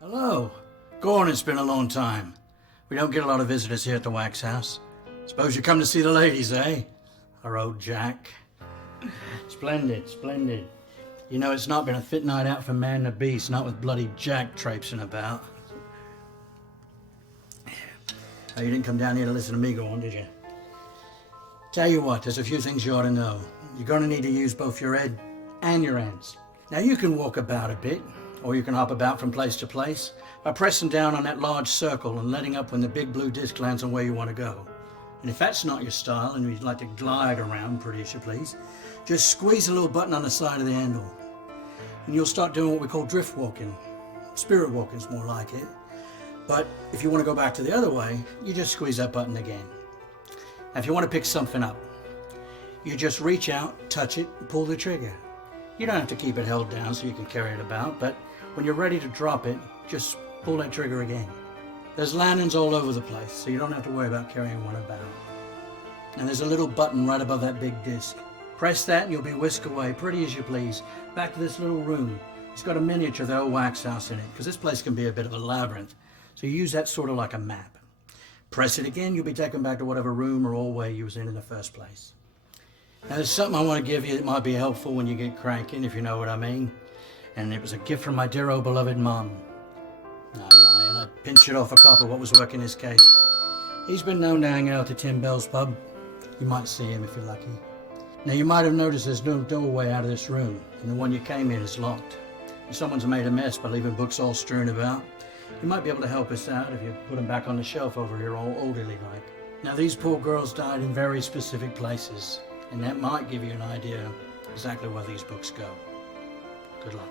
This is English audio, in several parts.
Hello. Go on, it's been a long time. We don't get a lot of visitors here at the Wax House. Suppose you come to see the ladies, eh? Our old Jack. Splendid, splendid. You know, it's not been a fit night out for man the beast, not with bloody Jack traipsing about. Oh, you didn't come down here to listen to me go on, did you? Tell you what, there's a few things you ought to know. You're going to need to use both your head and your hands. Now, you can walk about a bit, or you can hop about from place to place by pressing down on that large circle and letting up when the big blue disc lands on where you want to go. And if that's not your style and you'd like to glide around, pretty as you please, just squeeze a little button on the side of the handle. And you'll start doing what we call drift walking. Spirit walking's more like it. But if you want to go back to the other way, you just squeeze that button again. Now, if you want to pick something up, you just reach out, touch it, and pull the trigger. You don't have to keep it held down so you can carry it about, but when you're ready to drop it, just pull that trigger again. There's lanterns all over the place, so you don't have to worry about carrying one about. And there's a little button right above that big disc. Press that and you'll be whisked away, pretty as you please, back to this little room. It's got a miniature of the old Wax House in it, because this place can be a bit of a labyrinth. So you use that sort of like a map. Press it again, you'll be taken back to whatever room or hallway you was in the first place. Now, there's something I want to give you that might be helpful when you get cranking, if you know what I mean. And it was a gift from my dear old beloved mum. No, I'm lying. I pinched it off a cop of what was working his case. He's been known to hang out at the Tin Bells pub. You might see him if you're lucky. Now, you might have noticed there's no doorway out of this room, and the one you came in is locked. And someone's made a mess by leaving books all strewn about. You might be able to help us out if you put them back on the shelf over here, all orderly like. Now, these poor girls died in very specific places, and that might give you an idea exactly where these books go. Good luck.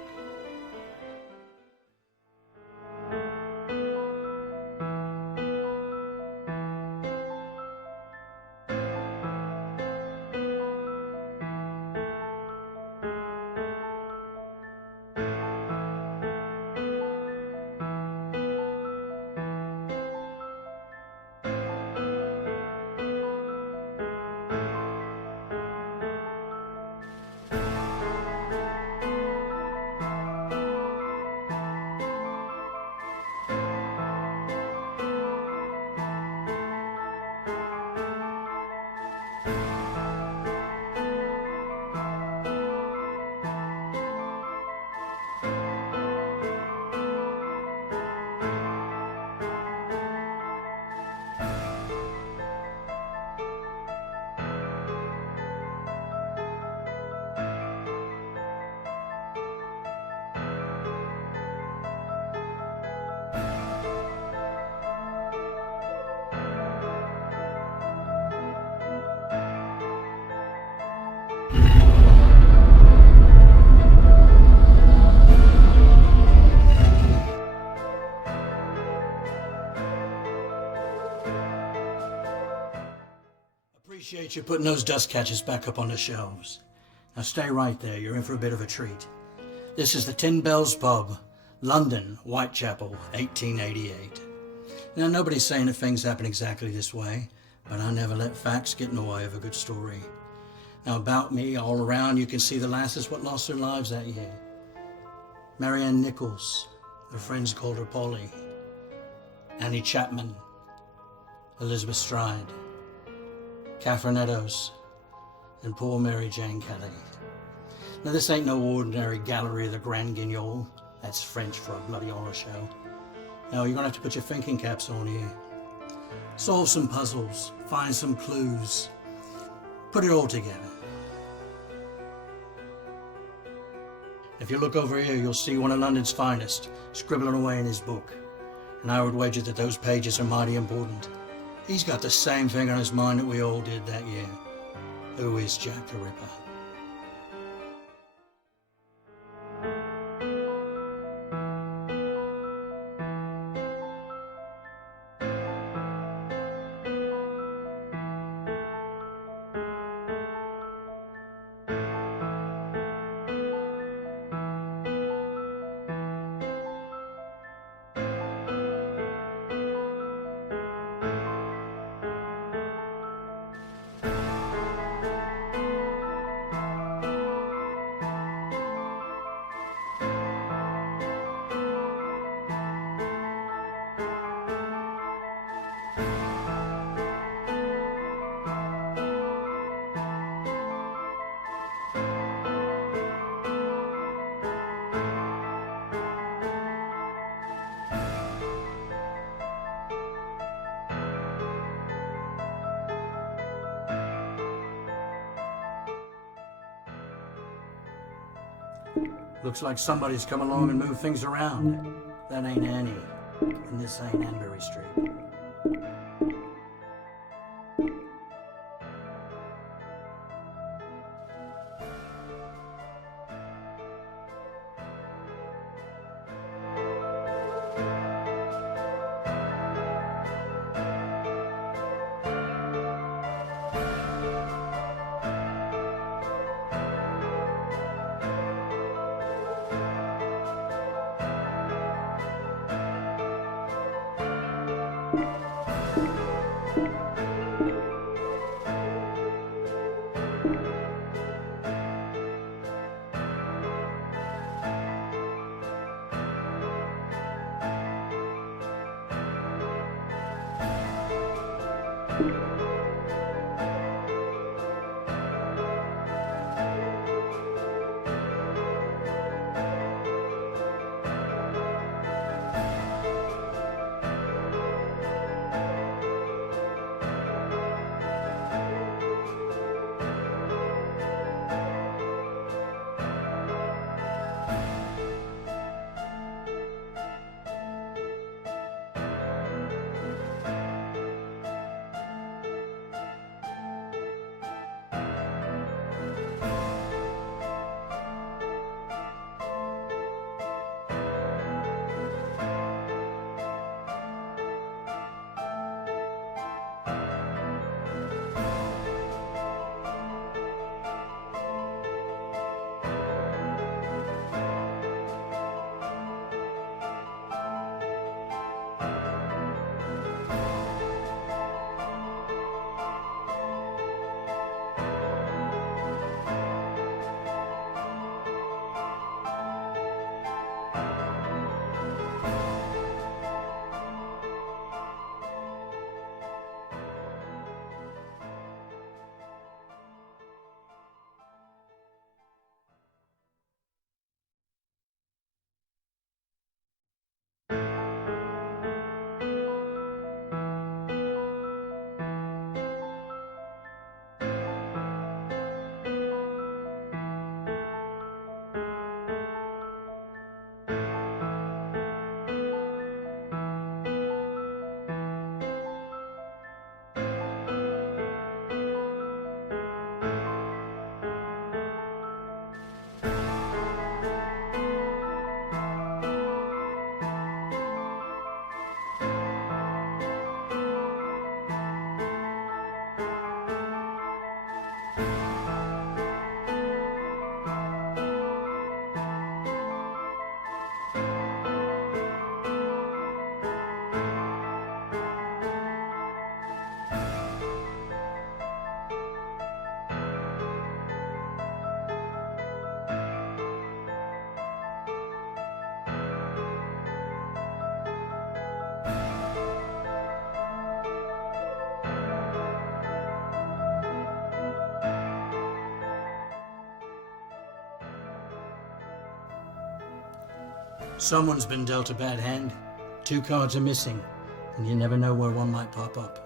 Appreciate you putting those dust catchers back up on the shelves. Now stay right there, you're in for a bit of a treat. This is the Tin Bells Pub, London, Whitechapel, 1888. Now nobody's saying that things happen exactly this way, but I never let facts get in the way of a good story. Now about me, all around, you can see the lasses what lost their lives that year. Marianne Nichols, her friends called her Polly. Annie Chapman, Elizabeth Stride, Catherine Eddowes, and poor Mary Jane Kelly. Now this ain't no ordinary gallery of the Grand Guignol. That's French for a bloody horror show. No, you're gonna have to put your thinking caps on here. Solve some puzzles, find some clues, put it all together. If you look over here, you'll see one of London's finest, scribbling away in his book. And I would wager that those pages are mighty important. He's got the same thing on his mind that we all did that year. Who is Jack the Ripper? Looks like somebody's come along and moved things around. That ain't Annie, and this ain't Anbury Street. Someone's been dealt a bad hand. 2 cards are missing, and you never know where one might pop up.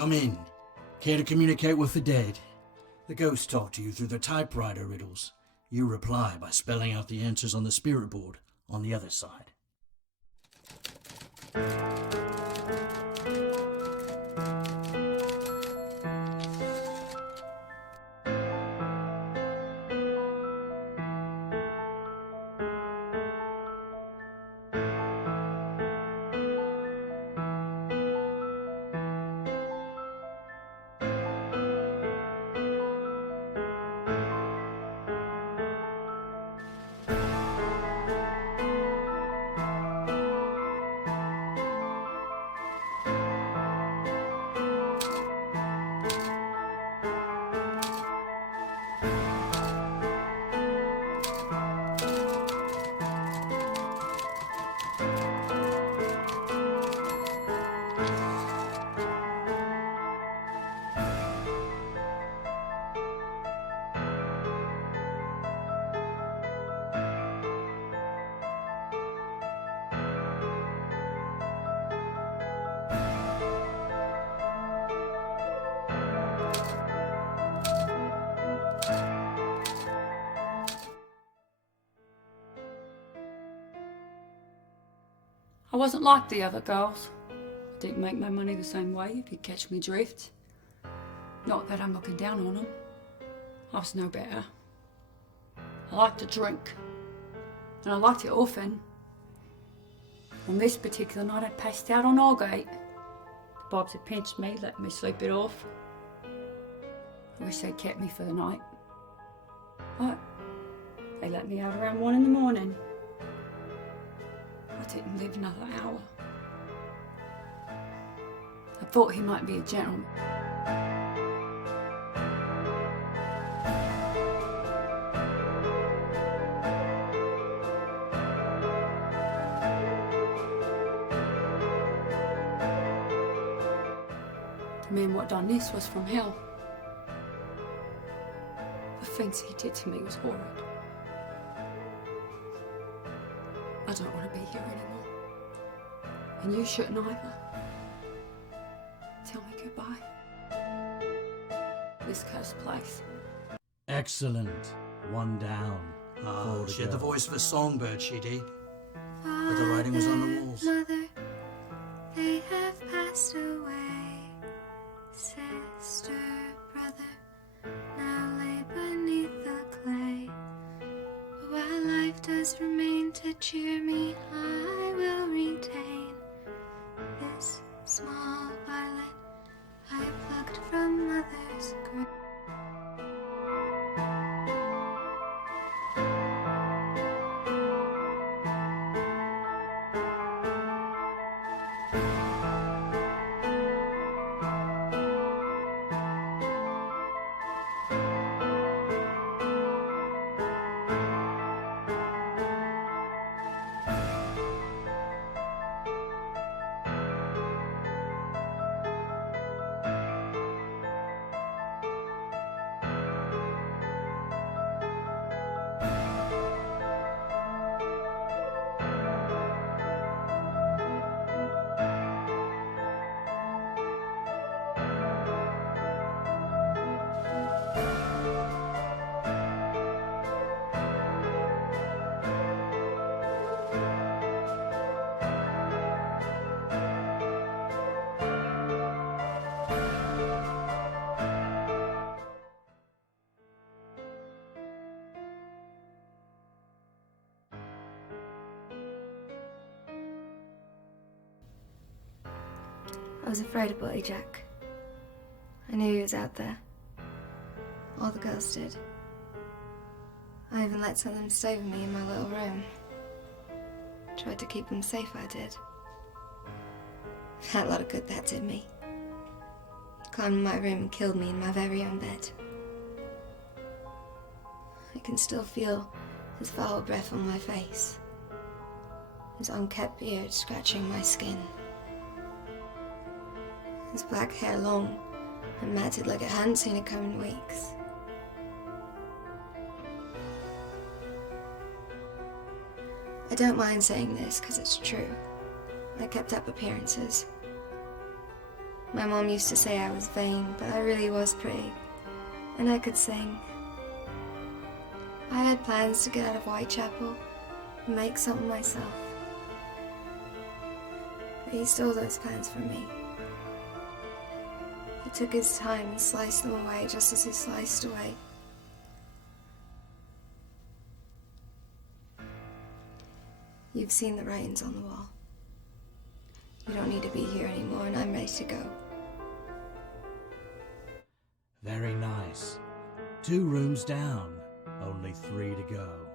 Come in. Care to communicate with the dead? The ghosts talk to you through the typewriter riddles. You reply by spelling out the answers on the spirit board on the other side. I wasn't like the other girls. I didn't make my money the same way, if you catch me drift. Not that I'm looking down on them. I was no better. I liked to drink, and I liked it often. On this particular night, I passed out on Aldgate. The Bobs had pinched me, let me sleep it off. I wish they'd kept me for the night. But they let me out around 1 in the morning. I didn't live another hour. I thought he might be a gentleman. The man what done this was from hell. The things he did to me was horrid. I don't want to be here anymore. And you shouldn't either. Tell me goodbye. This cursed place. Excellent. One down. She had the voice of a songbird, she did. But the writing was on the walls. Mother, they have passed away. Sister, brother, now lay beneath the clay. But while life does remain to cheer me, I will retain this small violet I plucked from mother's grave. I was afraid of Bloody Jack. I knew he was out there. All the girls did. I even let some of them stay with me in my little room. Tried to keep them safe, I did. Had a lot of good that did me. He climbed in my room and killed me in my very own bed. I can still feel his foul breath on my face. His unkempt beard scratching my skin. His black hair long and matted like I hadn't seen it come in weeks. I don't mind saying this because it's true. I kept up appearances. My mom used to say I was vain, but I really was pretty. And I could sing. I had plans to get out of Whitechapel and make something myself. But he stole those plans from me. He took his time and sliced them away just as he sliced away. You've seen the writings on the wall. You don't need to be here anymore, and I'm ready to go. Very nice. 2 rooms down, only 3 to go.